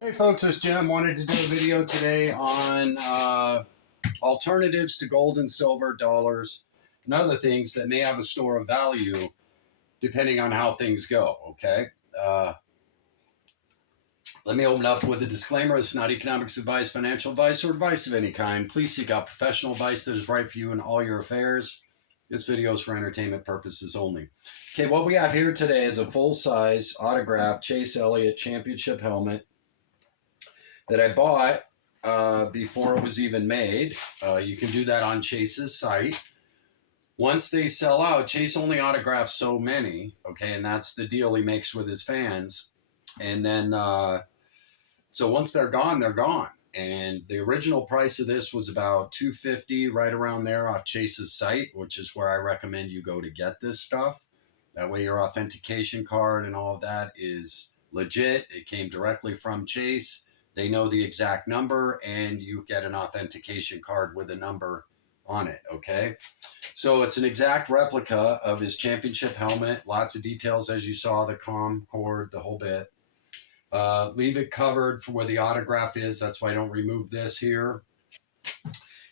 Hey folks, it's Jim. Wanted to do a video today on alternatives to gold and silver, dollars, and other things that may have a store of value depending on how things go. Okay. Uh, Let me open up with a disclaimer. It's not economics advice, financial advice, or advice of any kind. Please seek out professional advice that is right for you in all your affairs. This video is for entertainment purposes only. Okay, what we have here today is a full-size autographed Chase Elliott championship helmet that I bought before it was even made. You can do that on Chase's site. Once they sell out, Chase only autographs so many, okay, and that's the deal he makes with his fans. And then, so once they're gone, they're gone. And the original price of this was about $250, right around there off Chase's site, which is where I recommend you go to get this stuff. That way your authentication card and all of that is legit. It came directly from Chase. They know the exact number, and you get an authentication card with a number on it, okay? So it's an exact replica of his championship helmet. Lots of details, as you saw, the comm cord, the whole bit. Leave it covered for where the autograph is. That's why I don't remove this here.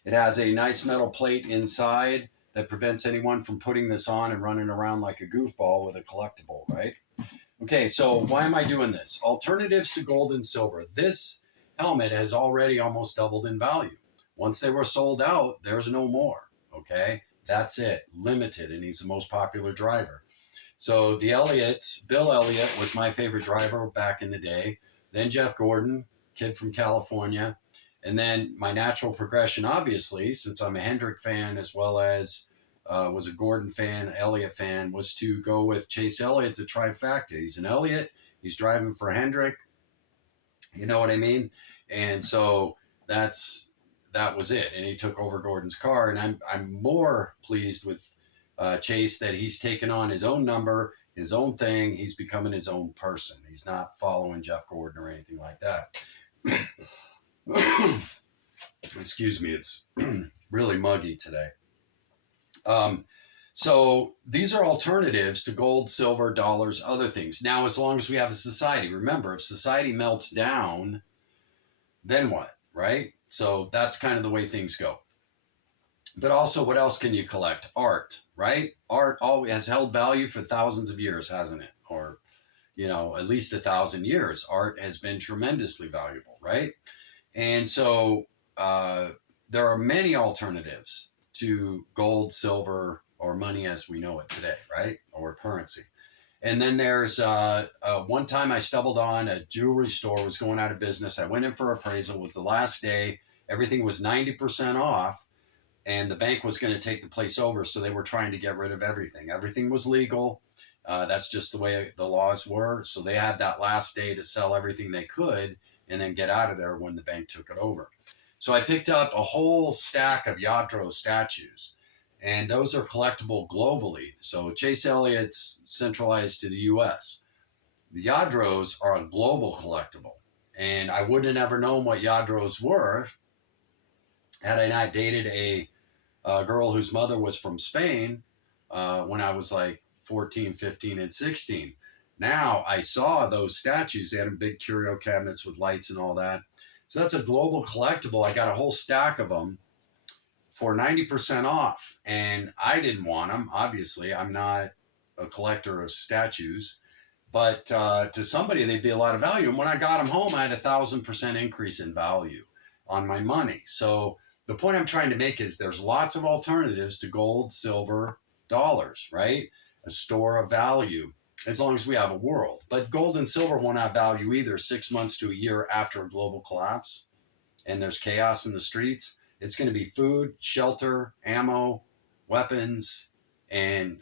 It has a nice metal plate inside that prevents anyone from putting this on and running around like a goofball with a collectible, right? Okay, so why am I doing this? Alternatives to gold and silver. This helmet has already almost doubled in value. Once they were sold out, there's no more, okay? That's it, limited, and he's the most popular driver. So the Elliott's, Bill Elliott was my favorite driver back in the day. Then Jeff Gordon, kid from California. And then my natural progression, obviously, since I'm a Hendrick fan as well as was a Gordon fan, Elliott fan, was to go with Chase Elliott, the trifecta. He's an Elliott. He's driving for Hendrick. You know what I mean? And so that was it. And he took over Gordon's car. And I'm more pleased with Chase that he's taken on his own number, his own thing. He's becoming his own person. He's not following Jeff Gordon or anything like that. Excuse me, it's really muggy today. So these are alternatives to gold, silver, dollars, other things. Now, as long as we have a society, remember, if society melts down, then what, right? So that's kind of the way things go. But also, what else can you collect? Art, right? Art always has held value for thousands of years, hasn't it? Or, at least 1,000 years. Art has been tremendously valuable, right? And so there are many alternatives to gold, silver, or money as we know it today, right? Or currency. And then there's one time I stumbled on a jewelry store was going out of business. I went in for appraisal. It was the last day. Everything was 90% off, and the bank was going to take the place over. So they were trying to get rid of everything. Everything was legal. That's just the way the laws were. So they had that last day to sell everything they could and then get out of there when the bank took it over. So I picked up a whole stack of Yadro statues, and those are collectible globally. So Chase Elliott's centralized to the U.S. The Yadros are a global collectible, and I wouldn't have ever known what Yadros were had I not dated a girl whose mother was from Spain when I was like 14, 15, and 16. Now I saw those statues. They had big curio cabinets with lights and all that. So that's a global collectible. I got a whole stack of them for 90% off. And I didn't want them. Obviously, I'm not a collector of statues. But to somebody, they'd be a lot of value. And when I got them home, I had 1,000% increase in value on my money. So the point I'm trying to make is there's lots of alternatives to gold, silver, dollars, right? A store of value, as long as we have a world. But gold and silver won't have value either 6 months to a year after a global collapse and there's chaos in the streets. It's going to be food, shelter, ammo, weapons, and,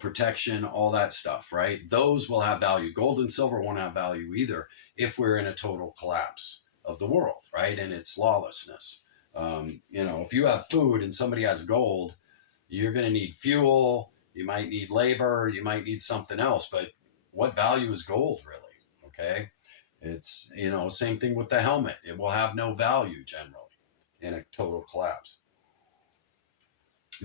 protection, all that stuff, right? Those will have value. Gold and silver won't have value either if we're in a total collapse of the world, right? And it's lawlessness. If you have food and somebody has gold, you're going to need fuel. You might need labor. You might need something else. But what value is gold, really? Okay. It's, same thing with the helmet. It will have no value generally in a total collapse.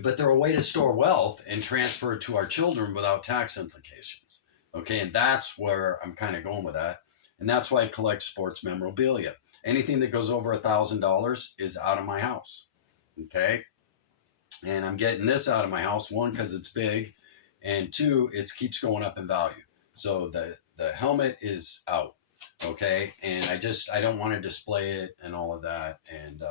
But they're a way to store wealth and transfer it to our children without tax implications. Okay, and that's where I'm kind of going with that. And that's why I collect sports memorabilia. Anything that goes over $1,000 is out of my house. Okay, and I'm getting this out of my house, one, because it's big, and two, it keeps going up in value. So the helmet is out. Okay, and I don't want to display it and all of that. And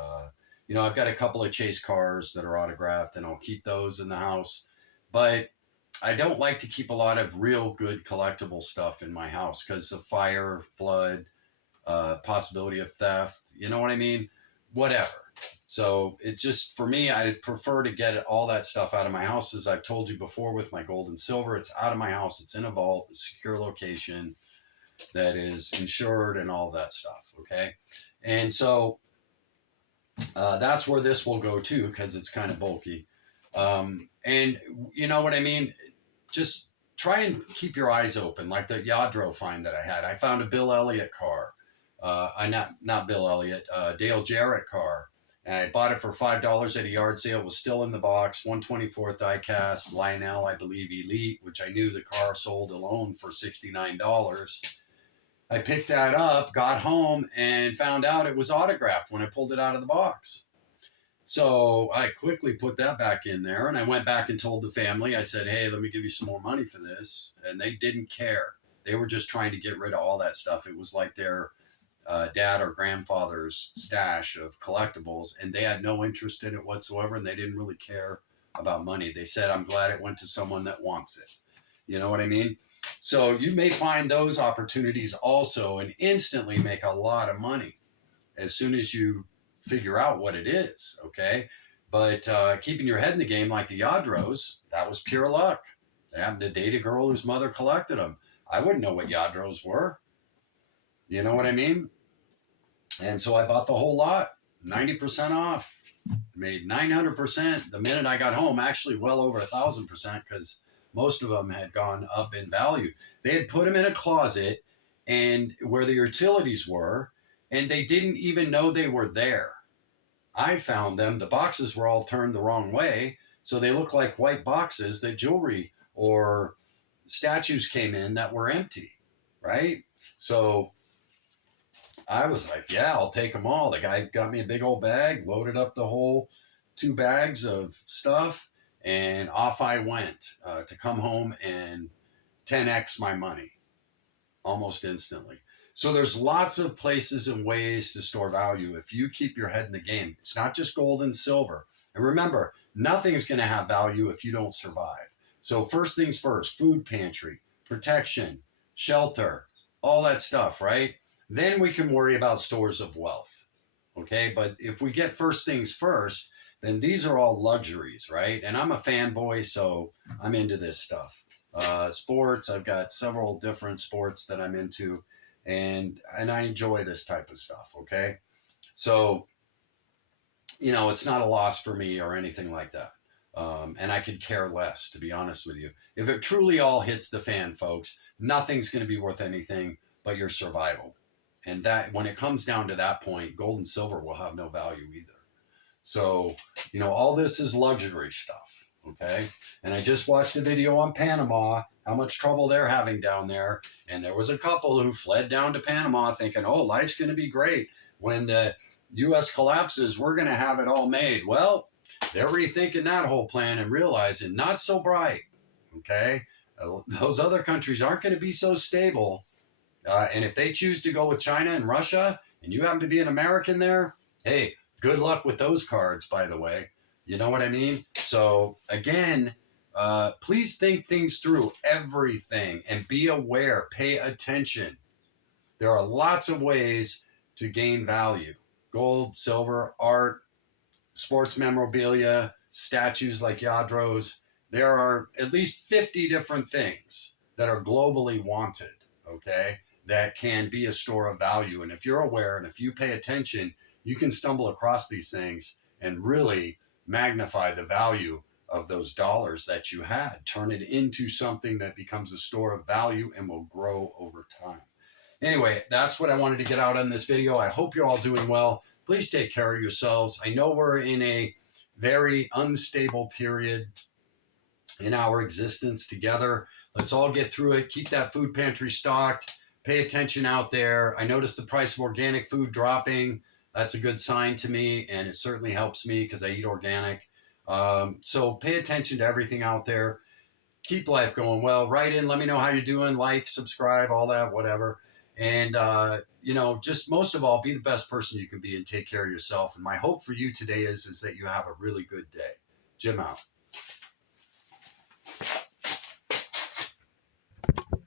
I've got a couple of chase cars that are autographed, and I'll keep those in the house. But I don't like to keep a lot of real good collectible stuff in my house because of fire, flood, possibility of theft. You know what I mean? Whatever. So it just, for me, I prefer to get all that stuff out of my house. As I've told you before with my gold and silver, it's out of my house. It's in a vault, a secure location that is insured and all that stuff. Okay. And so that's where this will go too, because it's kind of bulky. And you know what I mean? Just try and keep your eyes open, like the Yadro find that I had. I found a Bill Elliott car. Not Bill Elliott, Dale Jarrett car. And I bought it for $5 at a yard sale. It was still in the box, 1/24 die cast, Lionel, I believe, Elite, which I knew the car sold alone for $69. I picked that up, got home, and found out it was autographed when I pulled it out of the box. So I quickly put that back in there, and I went back and told the family, I said, hey, let me give you some more money for this. And they didn't care. They were just trying to get rid of all that stuff. It was like their dad or grandfather's stash of collectibles, and they had no interest in it whatsoever, and they didn't really care about money. They said, I'm glad it went to someone that wants it. You know what I mean? So you may find those opportunities also and instantly make a lot of money as soon as you figure out what it is, okay? But keeping your head in the game like the Yadros, that was pure luck. I happened to date a girl whose mother collected them. I wouldn't know what Yadros were. You know what I mean? And so I bought the whole lot, 90% off. Made 900% the minute I got home, actually well over 1,000%, because most of them had gone up in value. They had put them in a closet and where the utilities were, and they didn't even know they were there. I found them. The boxes were all turned the wrong way, so they look like white boxes that jewelry or statues came in that were empty, right? So I was like, yeah, I'll take them all. The guy got me a big old bag, loaded up the whole 2 bags of stuff, and off I went to come home and 10x my money almost instantly. So there's lots of places and ways to store value if you keep your head in the game. It's not just gold and silver. And remember, nothing's going to have value if you don't survive. So first things first, food pantry, protection, shelter, all that stuff, right? Then we can worry about stores of wealth. Okay, but if we get first things first, then these are all luxuries, right? And I'm a fanboy, so I'm into this stuff. Sports, I've got several different sports that I'm into, and I enjoy this type of stuff, okay? So, it's not a loss for me or anything like that. And I could care less, to be honest with you. If it truly all hits the fan, folks, nothing's going to be worth anything but your survival. And that, when it comes down to that point, gold and silver will have no value either. So, all this is luxury stuff, okay? And I just watched a video on Panama, how much trouble they're having down there. And there was a couple who fled down to Panama thinking, oh, life's going to be great. When the U.S. collapses, we're going to have it all made. Well, they're rethinking that whole plan and realizing not so bright, okay? Those other countries aren't going to be so stable. And if they choose to go with China and Russia, and you happen to be an American there, hey, good luck with those cards, by the way. You know what I mean? So, again, please think things through, everything, and be aware. Pay attention. There are lots of ways to gain value. Gold, silver, art, sports memorabilia, statues like Yadros. There are at least 50 different things that are globally wanted, okay, that can be a store of value. And if you're aware and if you pay attention, you can stumble across these things and really magnify the value of those dollars that you had. Turn it into something that becomes a store of value and will grow over time. Anyway, that's what I wanted to get out on this video. I hope you're all doing well. Please take care of yourselves. I know we're in a very unstable period in our existence together. Let's all get through it. Keep that food pantry stocked. Pay attention out there. I noticed the price of organic food dropping. That's a good sign to me, and it certainly helps me because I eat organic. So pay attention to everything out there. Keep life going well. Write in, let me know how you're doing. Like, subscribe, all that, whatever. And, just most of all, be the best person you can be and take care of yourself. And my hope for you today is that you have a really good day. Jim out.